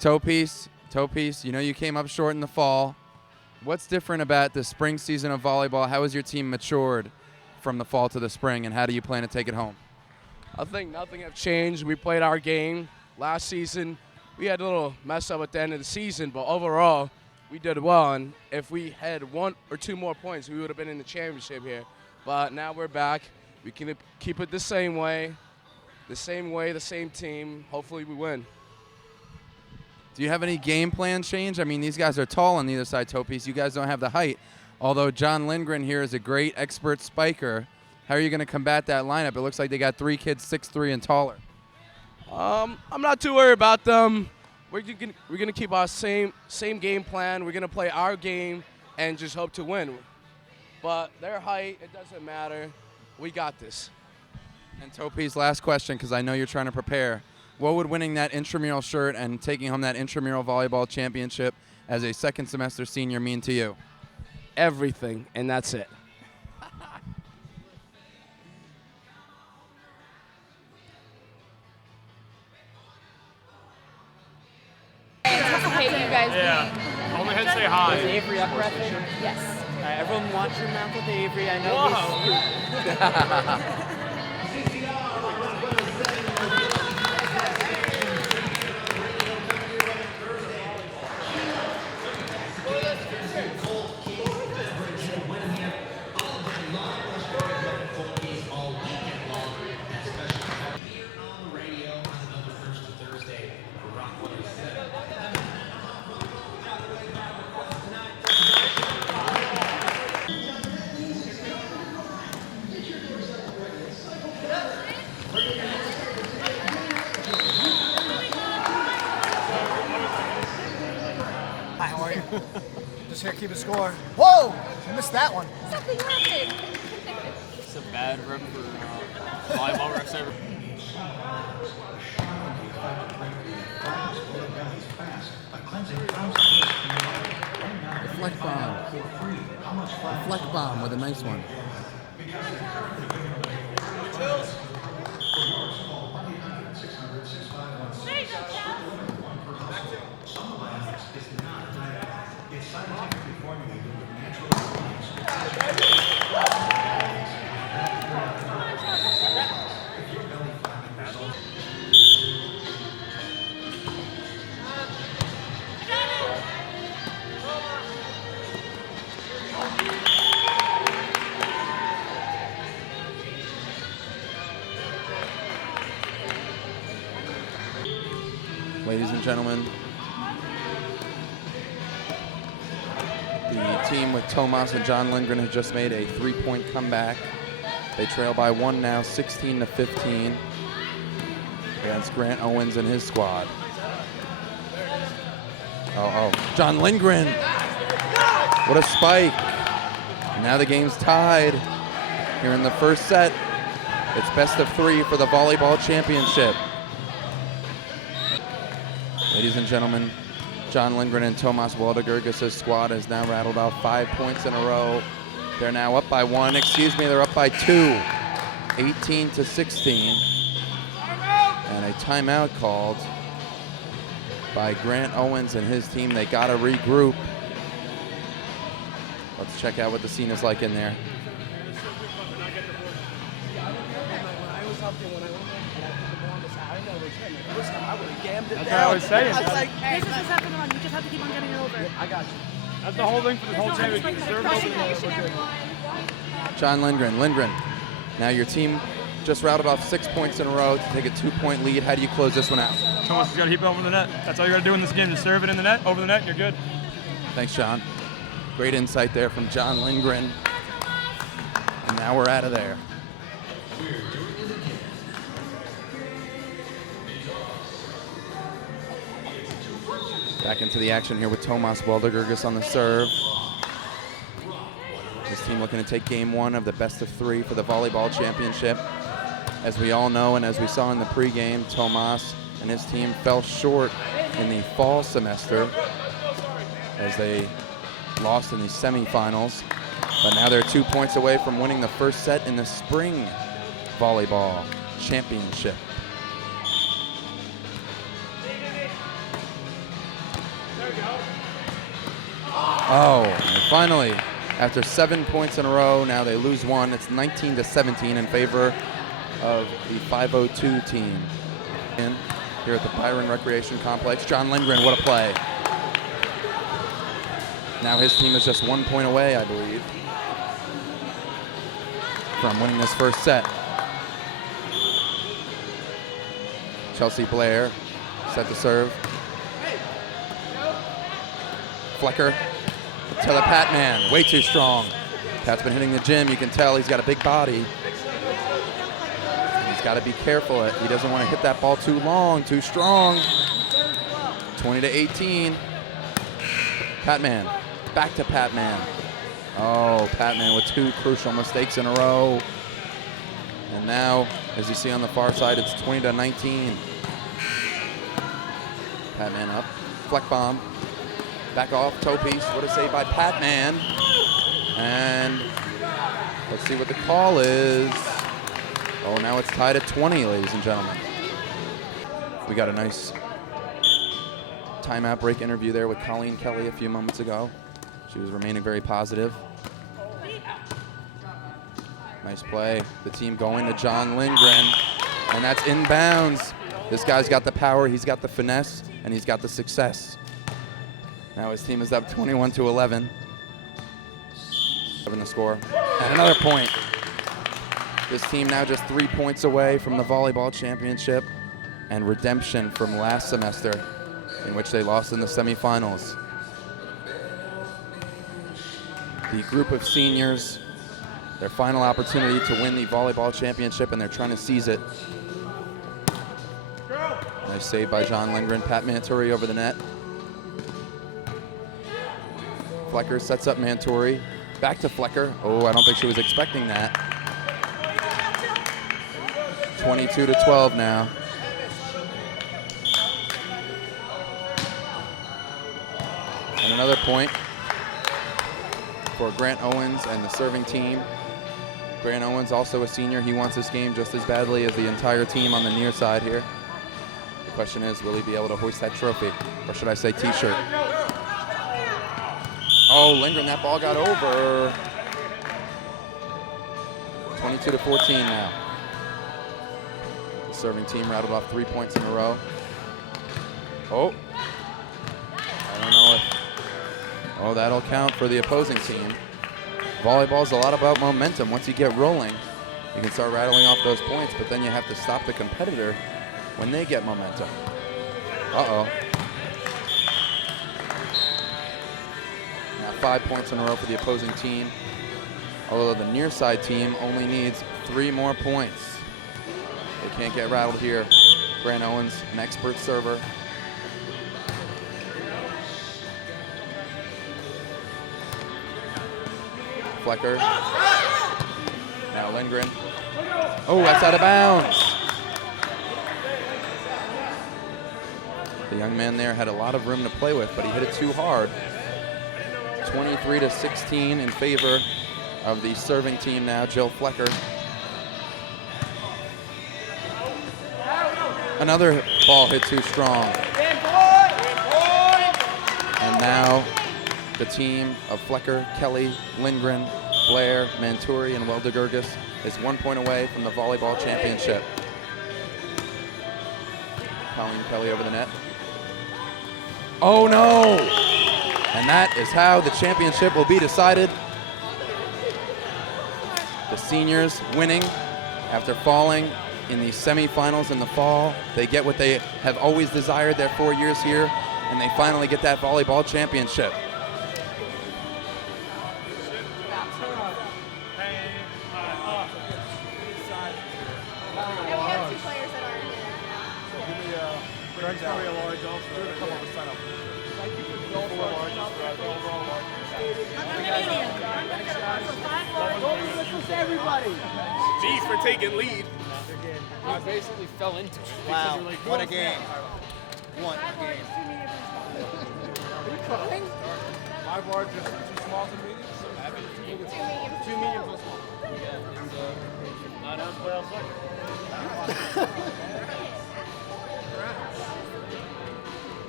Toe piece, you know you came up short in the fall. What's different about the spring season of volleyball? How has your team matured from the fall to the spring, and how do you plan to take it home? I think nothing has changed. We played our game last season. We had a little mess up at the end of the season, but overall, we did well. And if we had 1 or 2 more points, we would have been in the championship here. But now we're back. We can keep it the same way, the same team. Hopefully we win. Do you have any game plan change? I mean, these guys are tall on either side, toe piece. You guys don't have the height. Although John Lindgren here is a great expert spiker. How are you going to combat that lineup? It looks like they got 3 kids 6'3" and taller. I'm not too worried about them. We're gonna keep our same game plan. We're gonna play our game and just hope to win. But their height, it doesn't matter. We got this. And Topi's last question, because I know you're trying to prepare. What would winning that intramural shirt and taking home that intramural volleyball championship as a second semester senior mean to you? Everything, and that's it. Anticipate you guys Yeah. Only ahead and say hi. Is Avery up wrestling? Yes. All right, everyone watch your mouth with Avery. I know he's Just here, keep a score. Whoa! I missed that one. Something happened. It's a bad rep for volleyball refs ever. The fleck bomb with a nice one. Ladies and gentlemen, the team with Tomas and John Lindgren has just made a 3-point comeback. They trail by 1 now, 16-15, against Grant Owens and his squad. John Lindgren. What a spike. Now the game's tied here in the first set. It's best of 3 for the volleyball championship. Ladies and gentlemen, John Lindgren and Tomas Waldegurgis' squad has now rattled off 5 points in a row. They're now up by 1, they're up by 2, 18-16. And a timeout called by Grant Owens and his team. They gotta regroup. Let's check out what the scene is like in there. That's what I was saying. This is what's happening on. You just have to keep on getting it over. I got you. That's the whole thing for the whole team. You deserve it. John Lindgren. Now your team just routed off 6 points in a row to take a 2-point lead. How do you close this one out? Tomas has got to keep it over the net. That's all you got to do in this game. Just serve it in the net, over the net, you're good. Thanks, John. Great insight there from John Lindgren. And now we're out of there. Back into the action here with Tomas Waldegurgis on the serve. His team looking to take game 1 of the best of 3 for the volleyball championship. As we all know and as we saw in the pregame, Tomas and his team fell short in the fall semester as they lost in the semifinals. But now they're 2 points away from winning the first set in the spring volleyball championship. Oh, and finally, after 7 points in a row, now they lose one. It's 19-17 in favor of the 502 team. In here at the Byron Recreation Complex, John Lindgren, what a play. Now his team is just 1 point away, I believe, from winning this first set. Chelsea Blair set to serve. Flecker to the Pat man, way too strong. Pat's been hitting the gym. You can tell he's got a big body. He's got to be careful. He doesn't want to hit that ball too long, too strong. 20-18. Pat man, back to Pat man. Oh, Pat man with two crucial mistakes in a row. And now, as you see on the far side, it's 20-19. Pat man up, fleck bomb. Back off, toe piece. What a save by Pat man. And let's see what the call is. Oh, now it's tied at 20, ladies and gentlemen. We got a nice timeout break interview there with Colleen Kelly a few moments ago. She was remaining very positive. Nice play. The team going to John Lindgren, and that's inbounds. This guy's got the power, he's got the finesse, and he's got the success. Now his team is up 21-11. The score. And another point. This team now just 3 points away from the volleyball championship and redemption from last semester, in which they lost in the semifinals. The group of seniors, their final opportunity to win the volleyball championship, and they're trying to seize it. Nice save by John Lindgren. Pat Mantori over the net. Flecker sets up Mantori. Back to Flecker. Oh, I don't think she was expecting that. 22-12 now. And another point for Grant Owens and the serving team. Grant Owens, also a senior. He wants this game just as badly as the entire team on the near side here. The question is, will he be able to hoist that trophy? Or should I say t-shirt? Oh, Lindgren, that ball got over. 22-14 now. The serving team rattled off 3 points in a row. Oh. I don't know if... Oh, that'll count for the opposing team. Volleyball's a lot about momentum. Once you get rolling, you can start rattling off those points, but then you have to stop the competitor when they get momentum. Uh-oh. 5 points in a row for the opposing team, although the near side team only needs 3 more points. They can't get rattled here. Grant Owens, an expert server. Flecker. Now Lindgren. Oh, that's out of bounds. The young man there had a lot of room to play with, but he hit it too hard. 23-16 in favor of the serving team now, Jill Flecker. Another ball hit too strong. And now the team of Flecker, Kelly, Lindgren, Blair, Mantori, and Weldegergis is 1 point away from the volleyball championship. Colleen Kelly over the net. Oh no! And that is how the championship will be decided. The seniors winning after falling in the semifinals in the fall. They get what they have always desired their 4 years here, and they finally get that volleyball championship. G for taking lead. I basically fell into it. Wow, what a game. What a game. 5 large, just 2 small to mediums? 2 mediums, 1 small. Yeah. 9 ounce playoff second.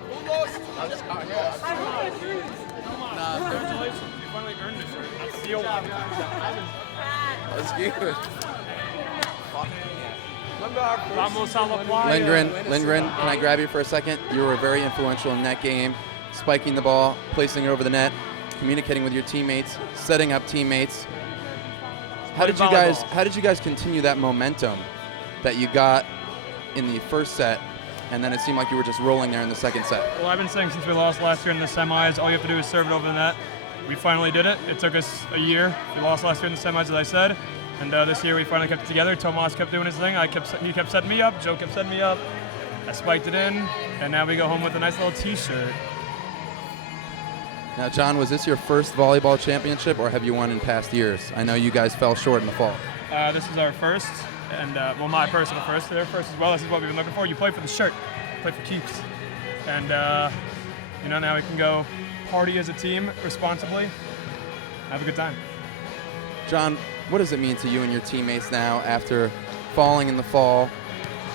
Who lost? Congratulations, you finally earned it, sir. That's the old one. That's good. Vamos a la playa. Lindgren, can I grab you for a second? You were very influential in that game, spiking the ball, placing it over the net, communicating with your teammates, setting up teammates. How did you guys continue that momentum that you got in the first set, and then it seemed like you were just rolling there in the second set? Well, I've been saying since we lost last year in the semis, all you have to do is serve it over the net. We finally did it. It took us a year. We lost last year in the semis, as I said. And this year we finally kept it together. Tomas kept doing his thing. He kept setting me up. Joe kept setting me up. I spiked it in, and now we go home with a nice little T-shirt. Now, John, was this your first volleyball championship, or have you won in past years? I know you guys fell short in the fall. This is our first, and well, my personal first. Their first as well. This is what we've been looking for. You play for the shirt, you play for keeps, and now we can go party as a team responsibly, have a good time. John, what does it mean to you and your teammates now after falling in the fall,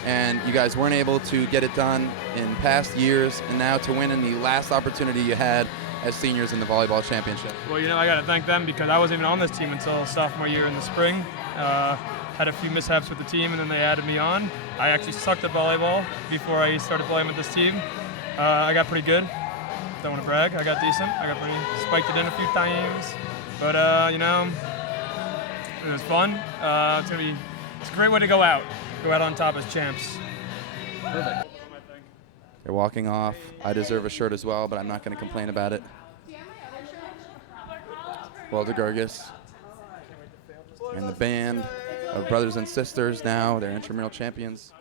and you guys weren't able to get it done in past years, and now to win in the last opportunity you had as seniors in the volleyball championship? Well, I got to thank them because I wasn't even on this team until sophomore year in the spring. Had a few mishaps with the team, and then they added me on. I actually sucked at volleyball before I started playing with this team. I got pretty good. Don't want to brag. I got decent. Spiked it in a few times. But, it was fun. It's a great way to go out on top as champs. Perfect. They're walking off. I deserve a shirt as well, but I'm not going to complain about it. Well, to Gergis and the band of brothers and sisters now. They're intramural champions.